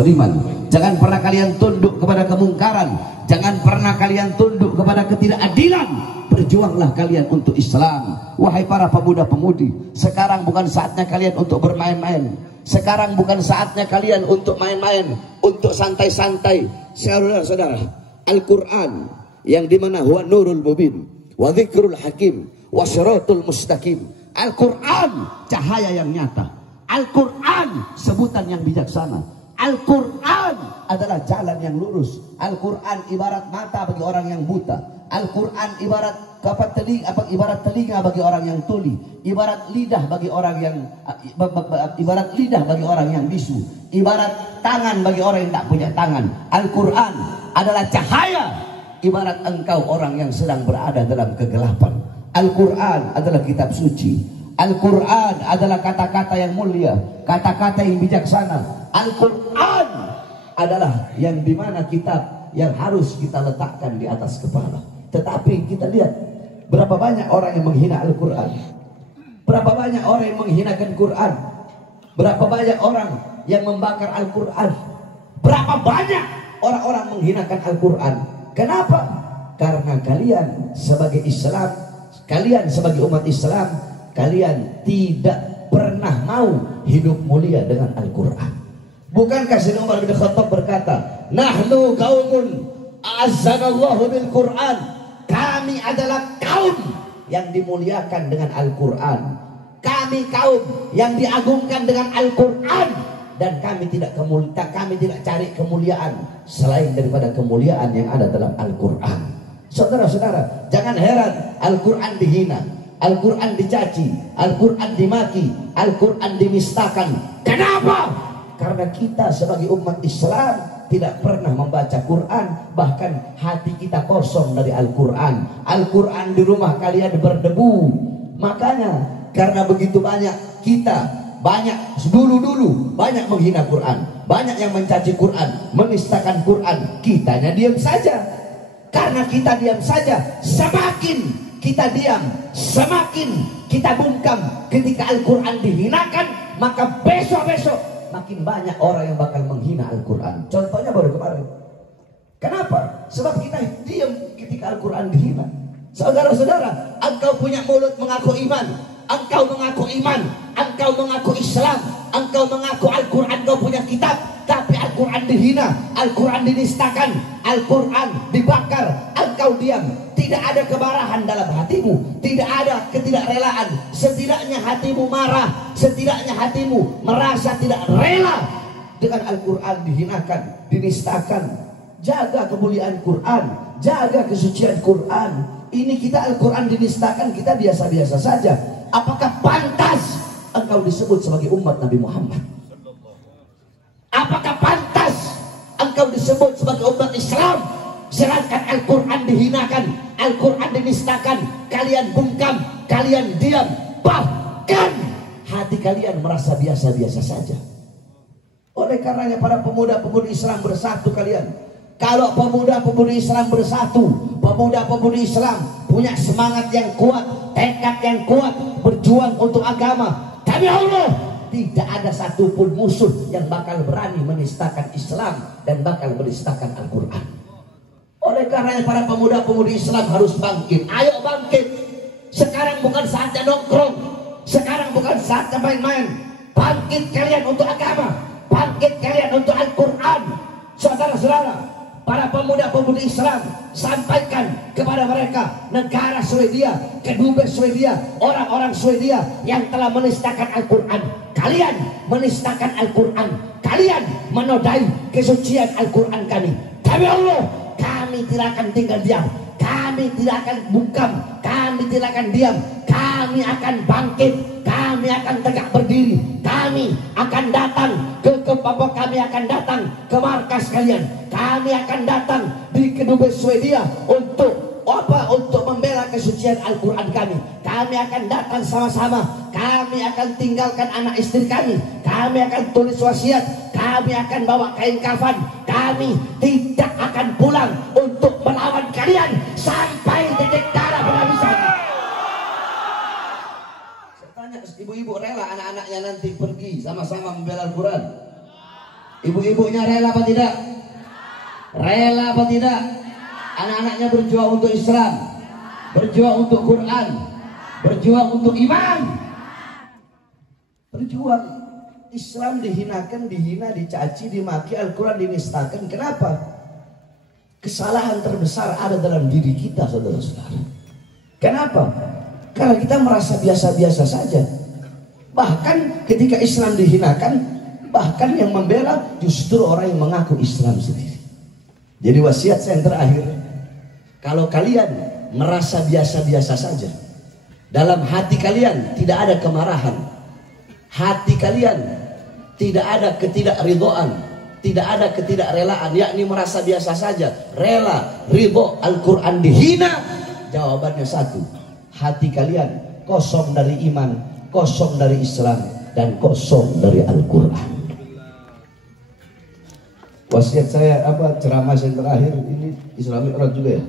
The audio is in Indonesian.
kezaliman. Jangan pernah kalian tunduk kepada kemungkaran. Jangan pernah kalian tunduk kepada ketidakadilan. Berjuanglah kalian untuk Islam. Wahai para pemuda-pemudi, sekarang bukan saatnya kalian untuk bermain-main. Sekarang bukan saatnya kalian untuk main-main, untuk santai-santai. Saudara-saudara, Al-Quran yang dimana huwa nurul mubin wa dzikrul hakim wa siratul mustaqim. Al-Quran cahaya yang nyata. Al-Quran sebutan yang bijaksana. Al-Quran adalah jalan yang lurus. Al-Quran ibarat mata bagi orang yang buta. Al-Quran ibarat ibarat telinga bagi orang yang tuli, ibarat lidah bagi orang yang bisu, ibarat tangan bagi orang yang tak punya tangan. Al-Quran adalah cahaya, ibarat engkau orang yang sedang berada dalam kegelapan. Al-Quran adalah kitab suci. Al-Quran adalah kata-kata yang mulia, kata-kata yang bijaksana. Al-Quran adalah yang dimana kitab yang harus kita letakkan di atas kepala. Tetapi kita lihat berapa banyak orang yang menghina Al-Quran, berapa banyak orang yang menghinakan Quran, berapa banyak orang yang membakar Al-Quran, berapa banyak orang-orang menghinakan Al-Quran. Kenapa? Karena kalian sebagai Islam, kalian sebagai umat Islam, kalian tidak pernah mau hidup mulia dengan Al-Quran. Bukankah Sayyidina Umar bin Khattab berkata, nahnu qaumun a'azzanallahu bil Quran. Kami adalah kaum yang dimuliakan dengan Al-Quran. Kami kaum yang diagungkan dengan Al-Quran. Dan kami tidak cari kemuliaan selain daripada kemuliaan yang ada dalam Al-Quran. Saudara-saudara, jangan heran Al-Quran dihina, Al-Quran dicaci, Al-Quran dimaki, Al-Quran dinistakan. Kenapa? Karena kita sebagai umat Islam tidak pernah membaca Quran, bahkan hati kita kosong dari Al-Quran. Al-Quran di rumah kalian berdebu. Makanya karena begitu banyak kita, dulu banyak menghina Quran, banyak yang mencaci Quran, menistakan Quran, kitanya diam saja. Karena kita diam saja, semakin kita diam, semakin kita bungkam. Ketika Al-Quran dihinakan, maka besok-besok makin banyak orang yang bakal menghina Al-Quran. Contohnya baru kemarin. Kenapa? Sebab kita diam ketika Al-Quran dihina. Saudara-saudara, engkau punya mulut mengaku iman, engkau mengaku iman, engkau mengaku Islam, engkau mengaku Al-Quran, engkau punya kitab, tapi Al-Quran dihina, Al-Quran dinistakan, Al-Quran dibakar, engkau diam. Tidak ada kemarahan dalam hatimu, tidak ada ketidakrelaan. Setidaknya hatimu marah, setidaknya hatimu merasa tidak rela dengan Al-Quran dihinakan, dinistakan. Jaga kemuliaan Quran, jaga kesucian Quran. Ini kita Al-Quran dinistakan, kita biasa-biasa saja. Apakah pantas engkau disebut sebagai umat Nabi Muhammad? Apakah pantas engkau disebut sebagai umat Islam? Sedangkan Al-Quran dihinakan, Al-Quran dinistakan, kalian bungkam, kalian diam, bahkan hati kalian merasa biasa-biasa saja. Oleh karenanya para pemuda-pemudi Islam bersatu kalian. Kalau pemuda-pemudi Islam bersatu, pemuda-pemudi Islam punya semangat yang kuat, tekad yang kuat, berjuang untuk agama, demi Allah tidak ada satupun musuh yang bakal berani menistakan Islam dan bakal menistakan Al-Quran. Oleh karenanya para pemuda-pemudi Islam harus bangkit. Ayo bangkit. Sekarang bukan saatnya nongkrong, sekarang bukan saatnya main-main. Bangkit kalian untuk agama, bangkit kalian untuk Al-Quran. Saudara-saudara, para pemuda-pemudi Islam, sampaikan kepada mereka negara Swedia, kedubes Swedia, orang-orang Swedia yang telah menistakan Al-Quran. Kalian menistakan Al-Quran, kalian menodai kesucian Al-Quran kami. Demi Allah, kami tidak akan tinggal diam, kami tidak akan bungkam, kami tidak akan diam, kami akan bangkit, kami akan tegak berdiri, kami akan datang kami akan datang ke markas kalian, kami akan datang di kedubes Swedia untuk apa? Untuk membela kesucian Al-Quran kami. Kami akan datang sama-sama, kami akan tinggalkan anak istri kami akan tulis wasiat, kami akan bawa kain kafan, kami tidak akan pulang untuk melawan kalian sampai titik darah penghabisan. Saya tanya, ibu-ibu rela anak-anaknya nanti pergi sama-sama membela Al-Quran? Ibu-ibunya rela apa tidak? Rela apa tidak? Anak-anaknya berjuang untuk Islam, berjuang untuk Quran, berjuang untuk iman. Berjuang. Islam dihinakan, dihina, dicaci, dimaki, Al-Quran dinistakan. Kenapa? Kesalahan terbesar ada dalam diri kita, saudara-saudara. Kenapa? Karena kita merasa biasa-biasa saja. Bahkan ketika Islam dihinakan, bahkan yang membela justru orang yang mengaku Islam sendiri. Jadi wasiat saya yang terakhir, kalau kalian merasa biasa-biasa saja, dalam hati kalian tidak ada kemarahan, hati kalian tidak ada ketidakridhaan, tidak ada ketidakrelaan, yakni merasa biasa saja, rela, ridho, Al-Quran dihina, jawabannya satu, hati kalian kosong dari iman, kosong dari Islam, dan kosong dari Al-Quran. Wasiat saya ceramah saya terakhir ini Islamic Road juga ya.